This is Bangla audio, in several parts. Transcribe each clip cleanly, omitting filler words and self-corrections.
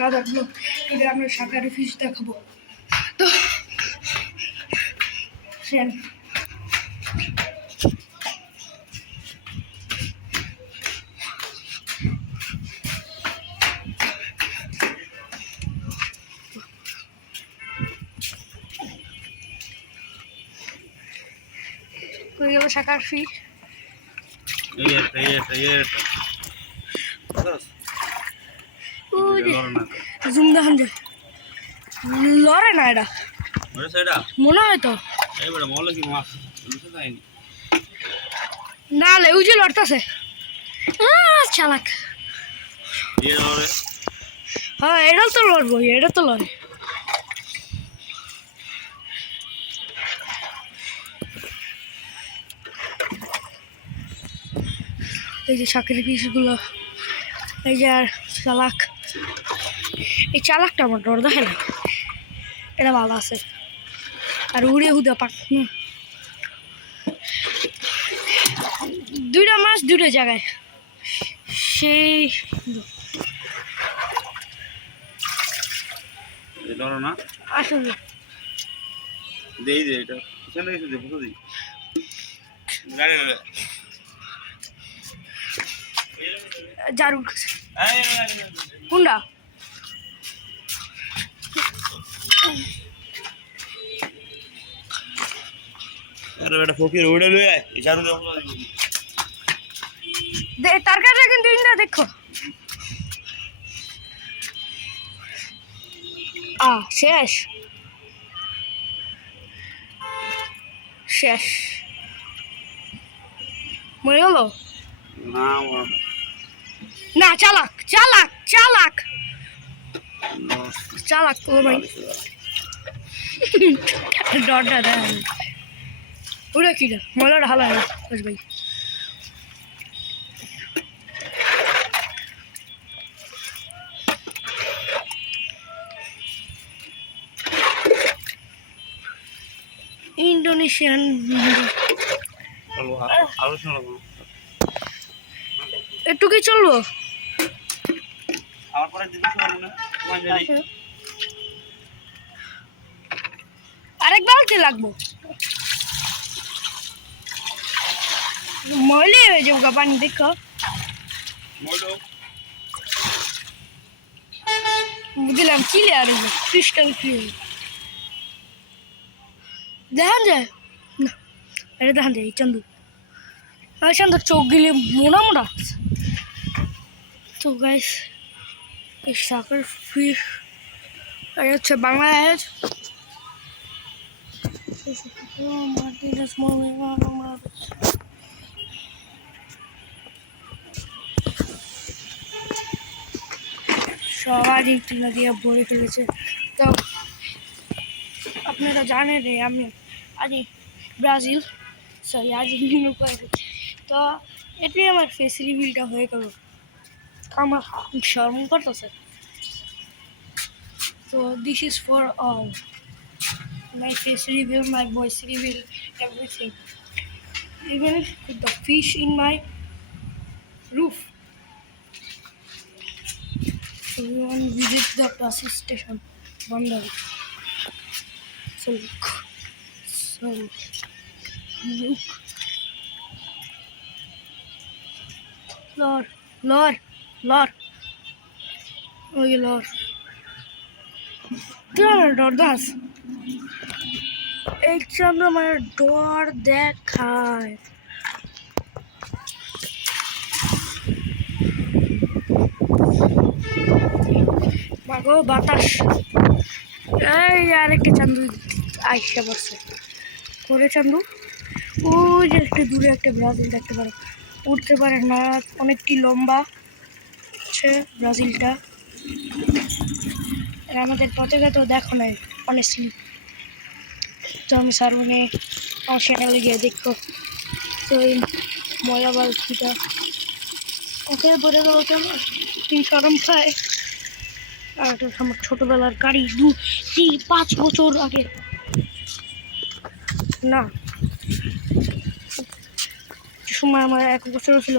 শাখা দেখবো, এটা আমরা শাখার ফিশ দেখাবো। তো সেন কই গেল শাখার ফিশ? জুম দেখান যে লড়ে না, এটা মনে হয় তো না, ওই যে লড়তেছে চালাক। হ্যাঁ, এটা তো লড়বো, এটা তো লড়ে। এই যে শাকের পিসগুলো, এই যে আর চালাক, এই চালাকটা আমার ডর দেখে না, এটা ভালো আছে। আর উড়ে হুদা পাক দুইটা মাছ দুটো জায়গায়, সেই আসলে জারু কোনটা তার কাছে কিন্তু ইন্দা দেখো শেষ শেষ মরে গেল না। চালাক চালাক চালাক চালাক ও ভাই, ডরটা দেয় ওটা কি মলাটা হালা বস ভাই। ইন্দোনেশিয়ান একটু কি চলবো? আরেক বালতি লাগবো, ময়লে হয়ে যাবো গা পানি। দেখো দিলাম চিলে আর ক্রিস্টাল ক্লিয়ার দেখান যায় না, এটা দেখান যায় চান্দু। চান্দু চোখ গিলে মোটা মোটা। তো গাইস এই শাকের ফিশ এটা হচ্ছে বাংলাদেশ। সব আর্জেন্টিনা দিয়ে ভরে ফেলেছে। তো আপনারা জানেন রে আমি আজ ব্রাজিল সরি আর্জেন্টিনা করে। তো এটাই আমার ফেস রিভিলটা হয়ে গেল, আমার শরম করতেছে। তো this is for all my face reveal, my voice reveal, everything, even with the fish in my roof. So we want to visit the bus station Bandar. So look Lord oh you Lord ডর দাস এই চন্দ্র মানে ডর দেখায়। মাগো বাতাস, এই আরেকটা চান্দু আইসা পড়ছে করে চান্দু। ওই যে একটু দূরে একটা ব্রাজিল দেখতে পারো, উঠতে পারে না, অনেকটি লম্বা হচ্ছে ব্রাজিলটা। আমাদের পতাকা তো দেখো নাই অনেস্টলি, তো আমি সার্বনে আমার চ্যানেলে গিয়ে দেখো। তো এই ময়লা বালতিটা ওকে পড়ে গেল কেমন তিন সরম খায়। আর এটা আমার ছোটোবেলার গাড়ি, 5 বছর আগে না, সময় আমার 1 বছর ছিল,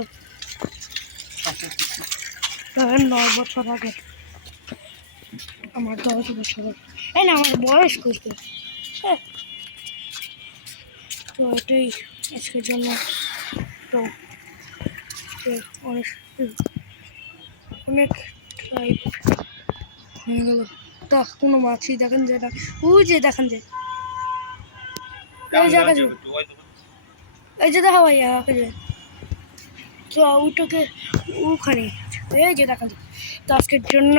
9 বছর আগে। আমার 10 বছর, এই না আমার বয়স করতে। হ্যাঁ, তো এটাই আজকের জন্য। তো অনেক অনেক টাইপ হয়ে গেল। তা কোনো মাছই দেখেন যায় না, ওই যে দেখেন যে এই জায়গা, এই যে দেখা ভাইয়া তো ওইটাকে ওখানে এই যে দেখেন। তো আজকের জন্য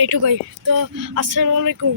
এইটুকুই। তো আসসালামু আলাইকুম।